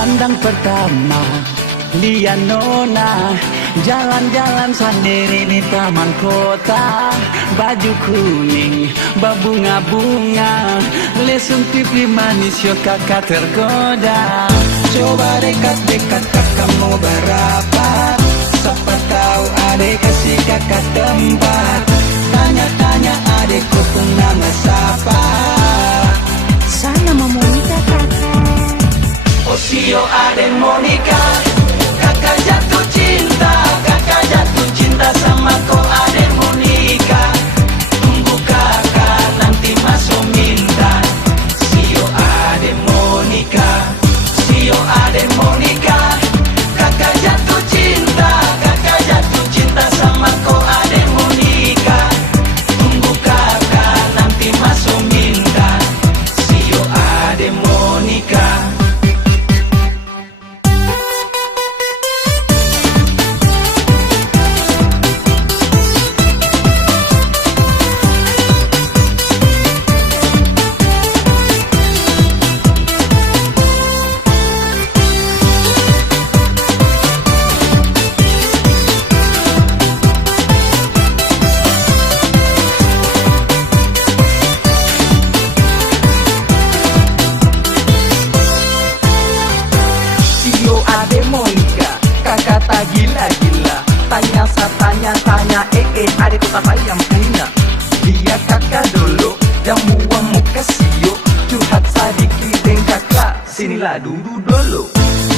Pandang pertama lihat nona jalan-jalan sendiri di taman kota, baju kuning berbunga-bunga, lesung pipi manis yo kakak tergoda. Coba dekat-dekat kakak mau berapa, siapa tahu adek kasih kakak tempat. Tanya-tanya adekku pun nama siapa. Saya mau menikah kakak. Osio adek Monica, kakak jatuh cinta sama kau adek Monica. Tunggu kakak nanti masuk minta. Sio adek Monica, kakak jatuh cinta sama kau adek Monica. Tunggu kakak nanti masuk minta. Sio adek Monica. Kata gila-gila, tanya adek siapa yang punya. Dia kakak dulu, jamuan muka sio, curhat sedikit dengan kakak, sinilah duduk dulu.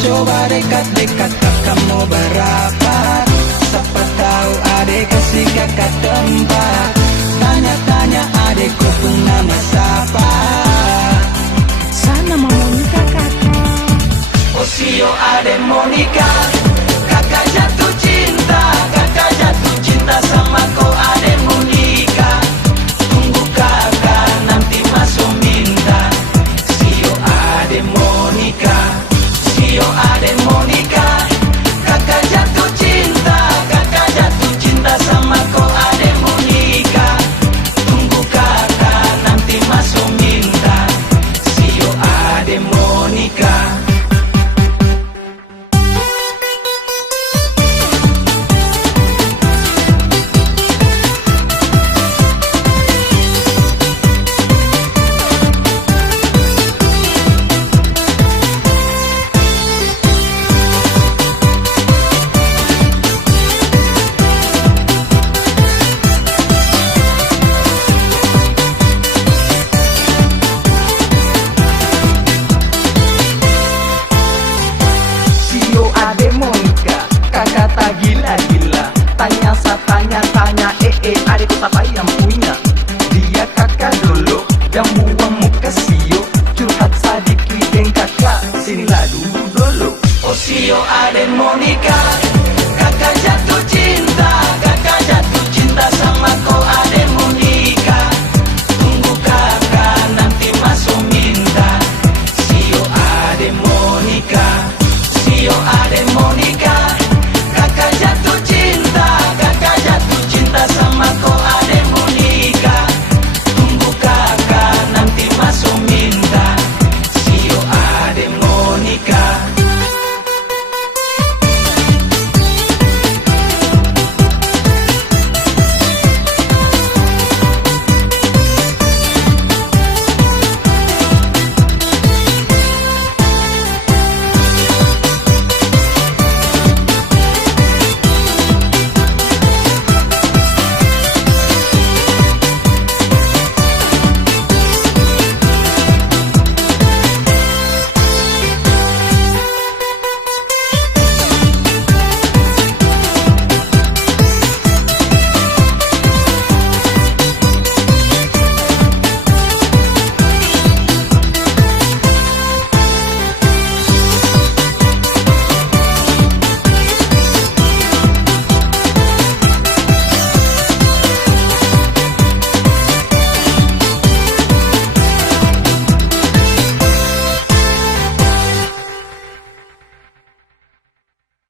Coba dekat-dekat kakak mau berapa, siapa tahu adek kasih kakak tempat. Tanya-tanya adekku pun nama siapa. Saya mau menikah kakak. Osio adek Monica, kakak jatuh cinta sama kau adek Monica. Tunggu kakak nanti masuk minta. Sio adek Monica, kakak jatuh cinta sama kau adek Monica. Tunggu kakak nanti masuk minta. Sio adek Monica. Gila-gila, tanya adekku siapa yang punya. Dia kakak dulu, jamuan muka sio, curhat sedikit dengan kakak, sinilah duduk dulu. Osio adek Monica,